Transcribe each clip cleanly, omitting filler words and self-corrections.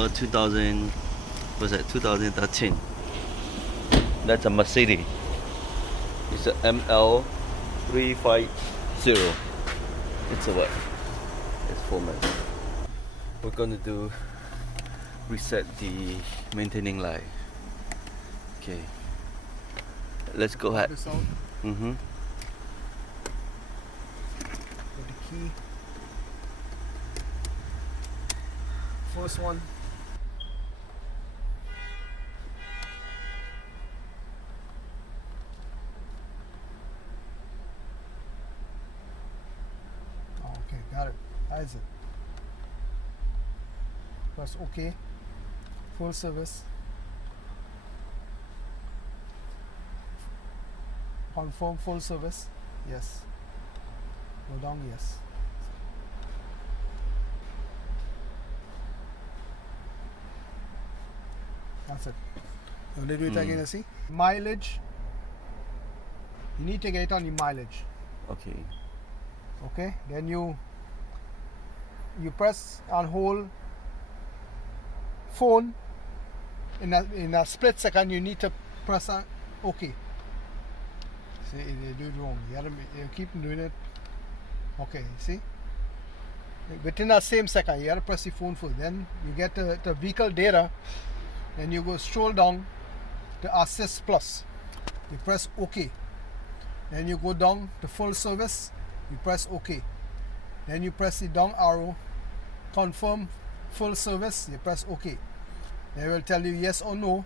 model 2000, was that 2013. That's a Mercedes. It's a ML350. It's a what? It's 4 months. We're gonna do reset the maintaining light. Okay. Let's go ahead. This out. Mm-hmm. Put the key. First one. Oh, okay, got it. That is it. Press OK. Full service. Confirm full service. Yes. Go down. Yes. That's it. You want to do it again, see? Mileage. You need to get on the mileage. Okay. Okay. Then you press and hold phone. In a split second, you need to press on OK. See, you do it wrong. You keep doing it. Okay, see? Within that same second, you gotta press the phone first. Then you get the vehicle data. Then you go scroll down to Assist Plus. You press OK. Then you go down to Full Service. You press OK. Then you press the down arrow. Confirm full service. You press OK. They will tell you yes or no.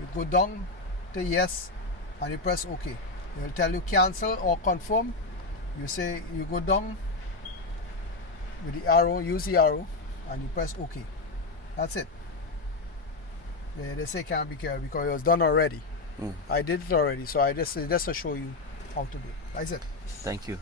You go down to yes and you press OK. They will tell you cancel or confirm. You say you go down with the arrow, use the arrow, and you press OK. That's it. They say can't be carried because it was done already. I did it already, so I just to show you how to do it. That's it. Thank you.